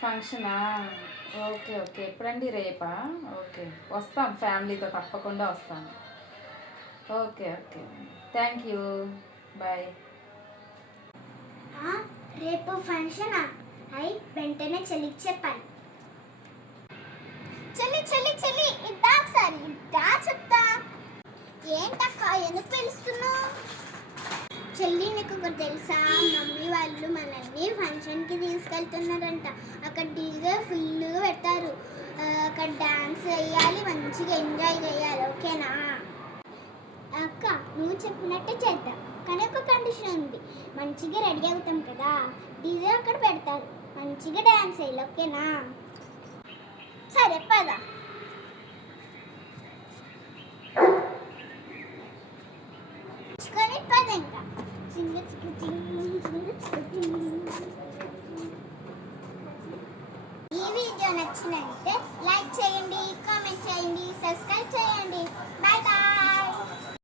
ఫంక్షనా? Okay. Okay. ఎప్పుడండి? రేపా? Okay. వస్తాం ఫ్యామిలీతో తప్పకుండా వస్తాను. Okay. Okay. Thank you. Bye. రేపు ఫంక్షనా? అయి వెంటనే చెల్లికి చెప్పాలి. చెల్లి చెల్లి చెల్లి ఇద్దా ఒకసారి ఇద్దా చెప్తా. ఏంటక్క ఎందుకు పిలుస్తున్నావు? చెల్లి నీకు ఒకటి తెలుసా, మమ్మీ వాళ్ళు మనల్ని ఫంక్షన్కి తీసుకెళ్తున్నారంట. అక్కడ డీజే ఫుల్ పెట్టారు. అక్కడ డాన్స్ వేయాలి, మంచిగా ఎంజాయ్ చేయాలి. ఓకేనా అక్క? నువ్వు చెప్పినట్టే చేద్దాం, కానీ ఒక కండిషన్ ఉంది. మంచిగా రెడీ అవుతాం కదా, డీజే అక్కడ పెడతారు, మంచిగా డాన్స్ వేయాలి. ఓకేనా? సరే పద. పద ఇంకా. ఈ వీడియో నచ్చినట్లయితే లైక్ చేయండి.